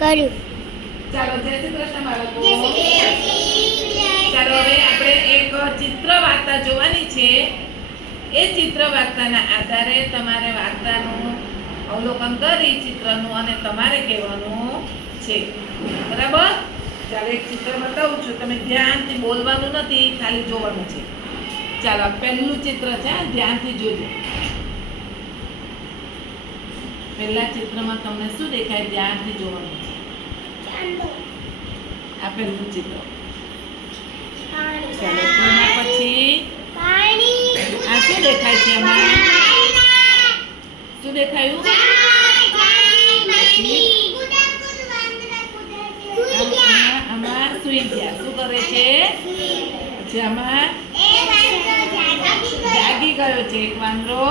કર્યું. ચાલો જય શ્રી કૃષ્ણ બાળકો. ચાલો હવે આપણે એક ચિત્ર વાર્તા જોવાની છે. એ ચિત્ર વાર્તાના આધારે તમારે વાર્તાનું અવલોકન કરી ચિત્રનું અને તમારે કહેવાનું છે. બરાબર? ચાલો એક ચિત્ર બતાવું છું. તમે ધ્યાનથી બોલવાનું નથી ખાલી જોવાનું છે. ચાલો પહેલું ચિત્ર છે ધ્યાનથી જોજો. પહેલા ચિત્રમાં તમને શું દેખાય? ધ્યાનથી જોવાનું છે. આ ચિત્ર ચાલો એના પછી? આ શું દેખાય છે એમાં? શું દેખાયું? આમાં સુઈ ગયા. શું કરે છે? પછી આમાં જાગી ગયો છે એક વાંદરો.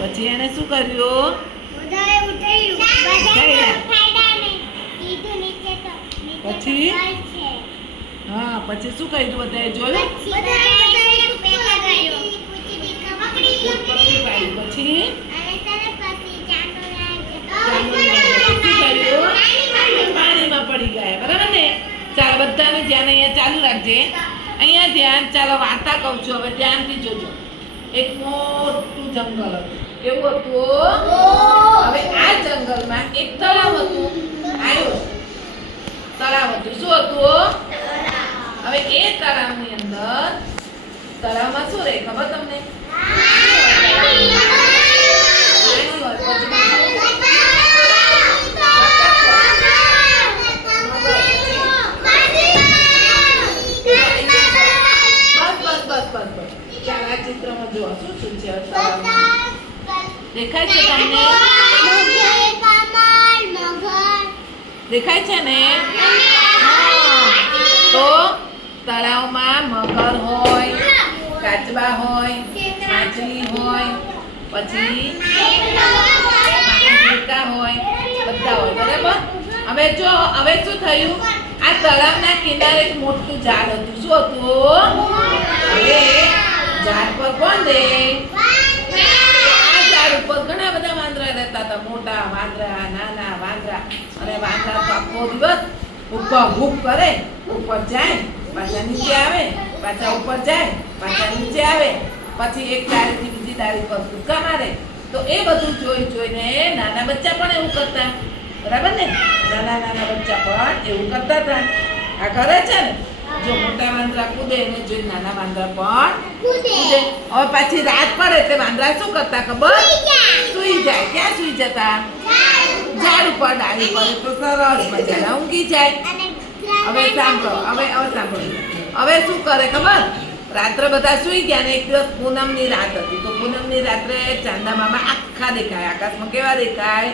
પછી એને શું કર્યું? પછી શું કર્યું બધાએ? જોયું? પછી પાણીમાં પડી ગયા. બરાબર ને? ચાલો બધાને ધ્યાન અહીંયા ચાલુ રાખજે. અહીંયા ધ્યાન. ચાલો વાર્તા કહું છું. હવે ધ્યાનથી જોજો. એક મોટું જંગલ હતું. કેવું હતું? હવે આ જંગલમાં એક તળાવ હતું. આવ્યો? તળાવ હતું. શું હતું? હવે એ તળાવની અંદર તળાવમાં શું રહે ખબર તમને? દેખાય છે તમને? દેખાય છે ને? તો તળાવમાં મગર હોય કાચબા હોય માછલી હોય, પછી માણસા હોય, બધા હોય, બરાબર? હવે જો, હવે શું થયું? આ તળાવના કિનારે એક મોટું ઝાડ હતું. શું હતું? હવે ઝાડ પર કોણ દે આ ઝાડ ઉપર ઘણા બધા વાંદરા રહેતા હતા. મોટા વાંદરા, નાના વાંદરા. અને વાંદરા તો આખો દિવસ ઉપર ભૂખ કરે, ઉપર જાય. પાછા નીચે આવે પાછા ઉપર જાય પાછા નીચે આવે પછી એક તારીથી બીજી ડાળી પર કૂદકા મારે. તો એ બધું જોઈ જોઈને નાના બચ્ચા પણ એવું કરતા. બરાબર ને? નાના નાના બચ્ચા પણ એવું કરતા હતા. આ કરે છે ને જો મોટા વાંદરા કૂદે એને જોઈ નાના વાંદરા પણ કૂદે. હવે પાછી રાત પડે એટલે વાંદરા શું કરતા ખબર? સુઈ જાય. ક્યાં સુઈ જતા? ઝાડ ઉપર. ડાળી પર. તો સરસ મજાના ઊંઘી જાય. હવે સાંભળો, હવે હવે સાંભળો. હવે શું કરે ખબર? રાત્રે બધા સુઈ ગયા ને એક દિવસ પૂનમની રાત હતી. તો પૂનમની રાત્રે ચાંદા મામા આખા દેખાય. આકાશમાં કેવા દેખાય?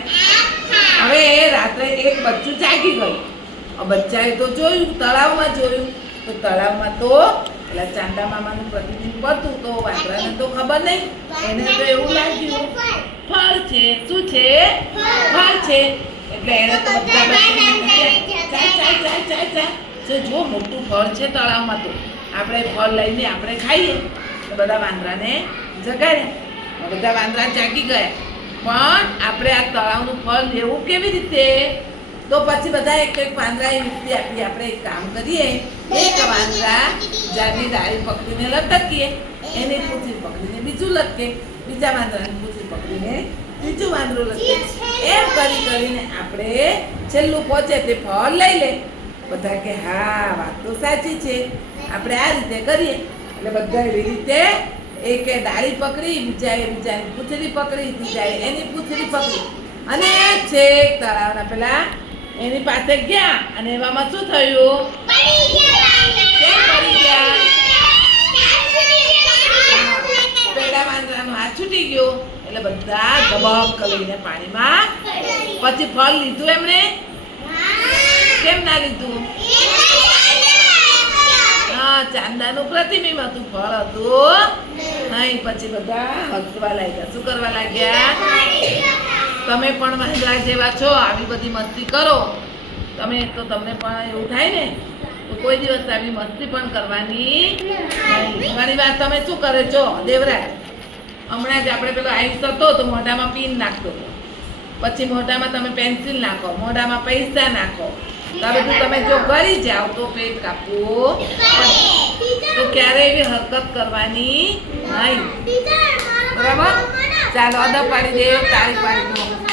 હવે રાત્રે એક બચ્ચું જાગી ગયું. બચ્ચાએ તો જોયું, તળાવમાં જોયું. તો તળાવમાં તો પેલા ચાંદા મામાનું પ્રતિબિંબ પડતું. તો વાંદરાને તો ખબર નહીં. એને તો એવું લાગ્યું. ફળ છે. શું છે? ફળ છે. એટલે એને તો બધા જો મોટું ફળ છે તળાવમાં તો. આપણે ફળ લઈને આપણે ખાઈએ. તો બધા વાંદરાને જગાડ્યા બધા વાંદરા જાગી ગયા. પણ આપણે આ તળાવનું ફળ લેવું કેવી રીતે? તો પછી બધા એક એક વાંદરા યુક્તિ આપી. આપણે એક કામ કરીએ. એક વાંદરા ઝાડની દાળી પકડીને લટકીએ. એની પૂછી પકડીને બીજું લટકે. બીજા વાંદરાની પૂછી પકડીને ત્રીજું વાંદરું લટકે એમ કરી કરીને આપણે છેલ્લું પહોંચે તે ફળ લઈ લે. બધા કે હા વાત તો સાચી છે. આપણે આ રીતે કરીએ. એટલે બધા એવી રીતે એકે દાળી પકડી બીજાએ બીજાની પૂંછડી પકડી બીજાએ એની પૂથરી પકડી. અને છેક તળાવના પેલા એની પાસે ગયા અને એવામાં શું થયું? પડી ગયા પેલા વાંદરાનો હાથ છૂટી ગયો. એટલે બધા ગબક કરીને પાણીમાં પછી ફળ લીધું એમણે? કેમ ના લીધું? હા, ચાંદાનું પ્રતિબિંબ હતું, ફળ હતું. નહીં, પછી બધા હસવા લાગ્યા. શું કરવા લાગ્યા? તમે પણ મહેન્દ્રા જેવા છો, આવી બધી મસ્તી કરો. તમે તો તમને પણ એવું થાય ને, તો કોઈ દિવસ આવી મસ્તી પણ કરવાની ઘણી વાર તમે શું કરે છો, દેવરાજ? હમણાં જ આપણે પેલો આઈસ હતો તો મોઢામાં પીન નાખતો પછી મોઢામાં તમે પેન્સિલ નાખો, મોઢામાં પૈસા નાખો. તો બધું તમે જો કરી જાઓ તો પેટ કાપવું તો ક્યારે એવી હરકત કરવાની નહીં. બરાબર? ચાલો, અદબ પાડી દે તારી પાડી દો.